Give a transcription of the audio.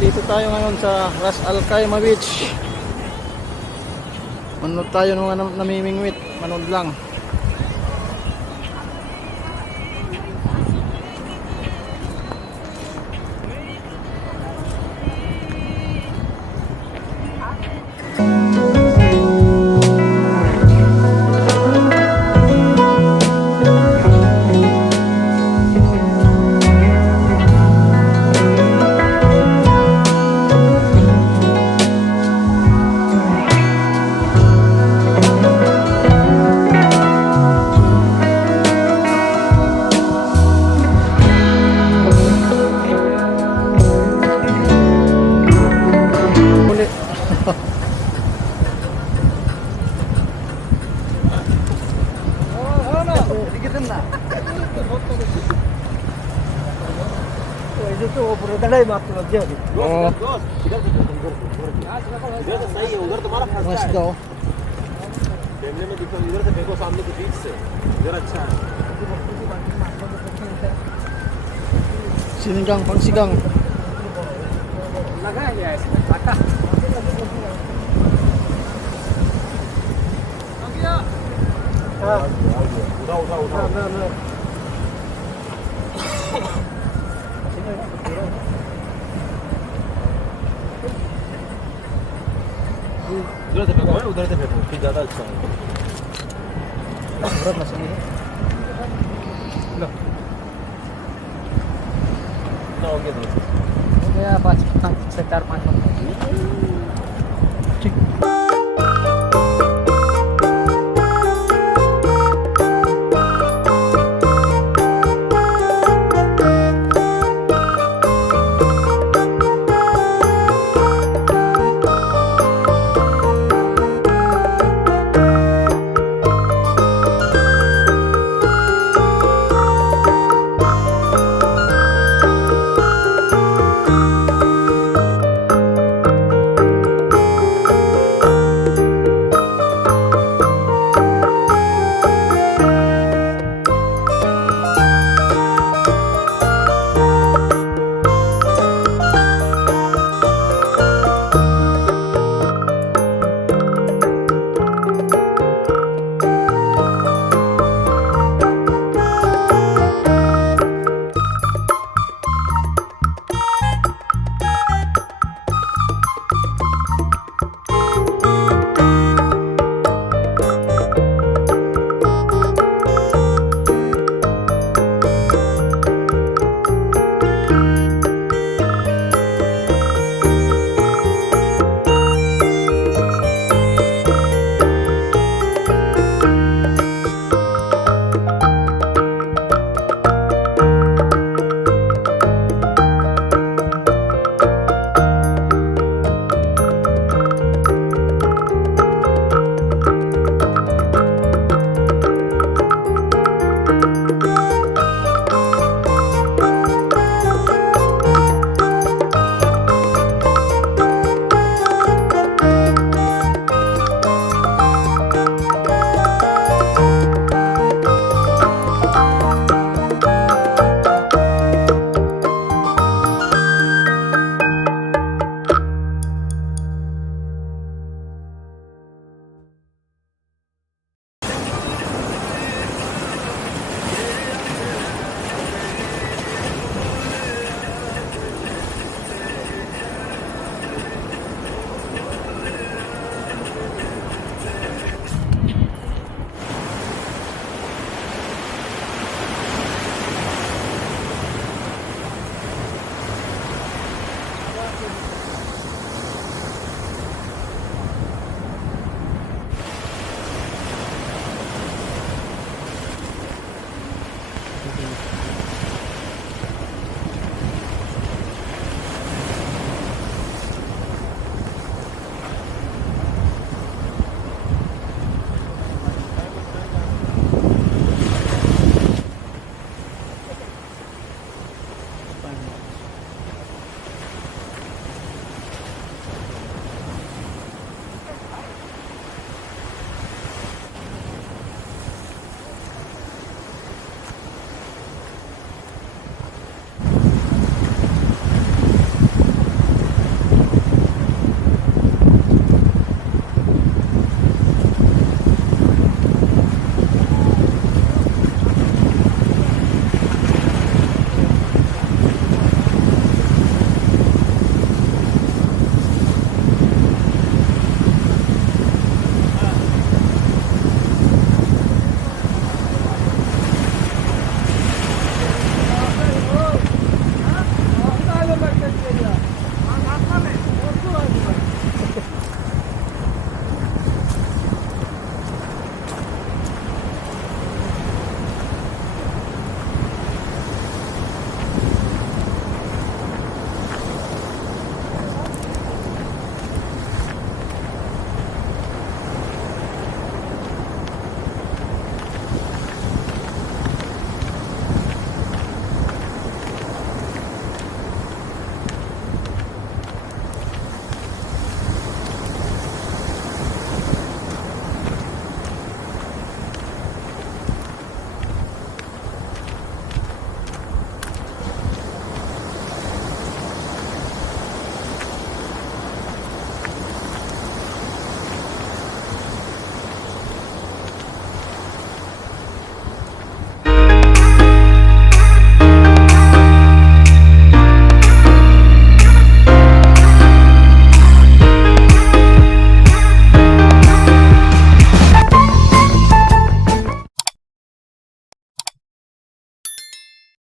Dito tayo ngayon sa Ras Al Khaima Beach. Manood tayo ng mga namimingwit. Manood lang. तो उधर ही मारते लग गया इधर तो सही है, उधर तुम्हारा फंसता है। कैमरे में दिखो, इधर से देखो सामने के बीच से, इधर अच्छा है। Sinigang, pangsigang. लगा है इसमें आटा उठा उधर से फेंको, उधर से फेंको, फिर ज़्यादा अच्छा है। Berat mas ini. लो हो गया दोस्त। हो गया 5 4 5 Cik.